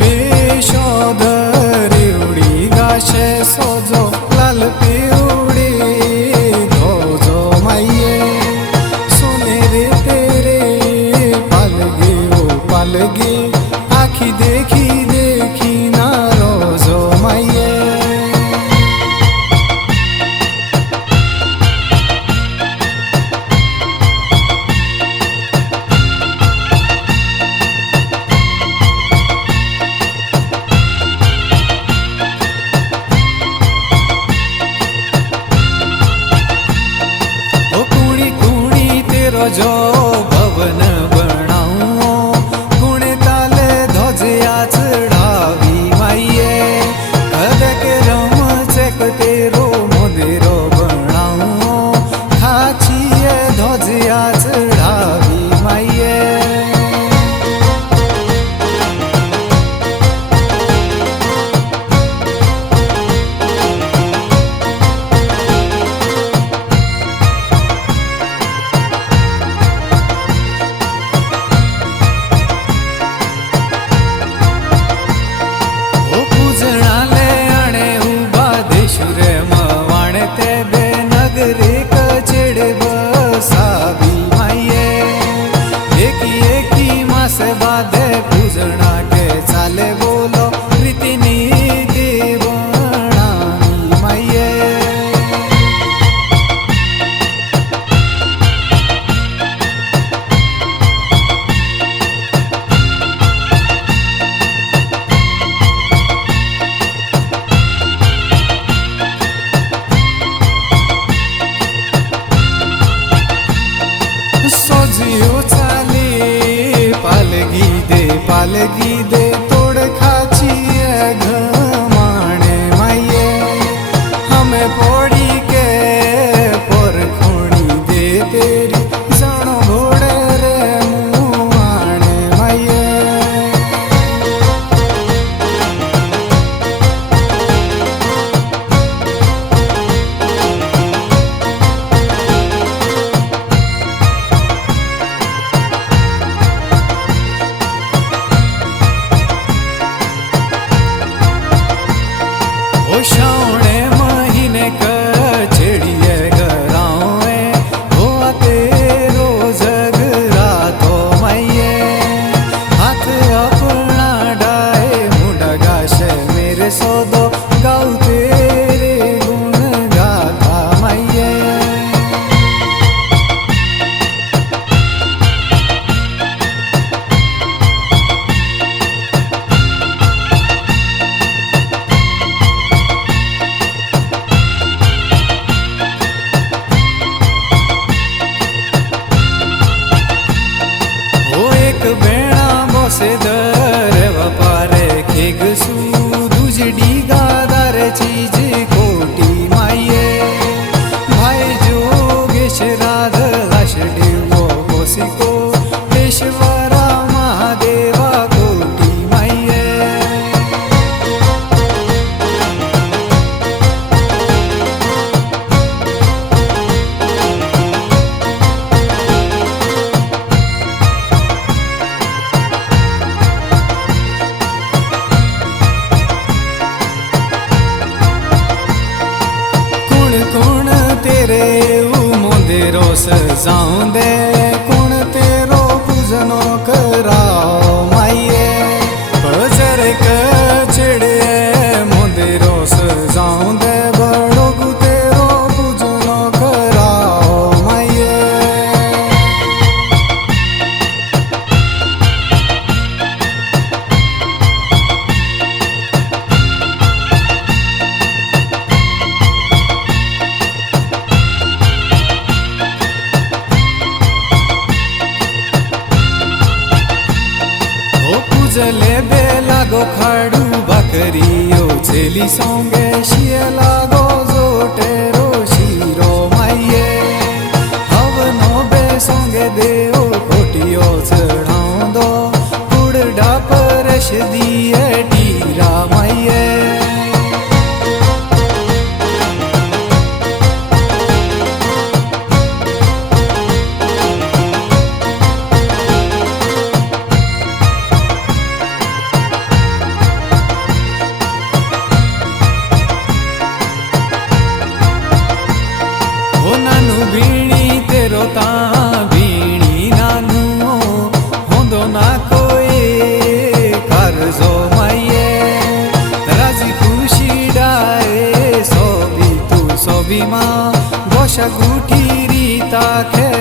विषोधरी उडी गाशे सोजो लाल पिवडी धोजो माये सोनेरे तेरे पालगी ओ पालगी आखी देखी देखी ना रोजो माये जो भवन बनाऊं गुणे ताले ध्वजिया चढ़ावी माइये कदे के रम चेक तेरो मोदेरो बनाऊं खाचिए ध्वजिया चढ़ावी माइये से बाधे पूजना के चाले बोलो रीतिनी देवणानी माये सोजियो चाली पालगी दे तोड़ खाची घमाणे माये हमें पोड़ी के पर खोणी दे तेरी जानो घोड़े रे मुआणे माये श्रावणे महीने कचड़िए गरावे हुआ तेरो जगरातो माये हाथ अपना डाए मुंडा गाशे मेरे सोदो गाऊ तेरे गुण गाथा माये बेणा बोसे दर वपारे खेगसू दुजडी गादार चीज कोटी माये भाई जोगेश राध लाशडी वो कोसिको पेशवरा महादेवा कोटी माये कुण तेरे मोदेरो सजाऊं दे कुण तेरो पूजनो कराओ माये बजर कचड़े मोदेरो सजाऊं दे बड़ो गु तेरो पूजनो कराओ माये जले बेलागो खाड़ू बकरियो छेली सोंगे शिए लागो जोटेरो शीरो माये हवनो बे सोंगे देओ कोटियो चढ़ाऊं दो कुड़डा परश दिए टीरा माये આવજો માયે રાજી ખુશી ડાએ સોબી તું સોબીમાં ગોશા ગુઠી રીતા ખે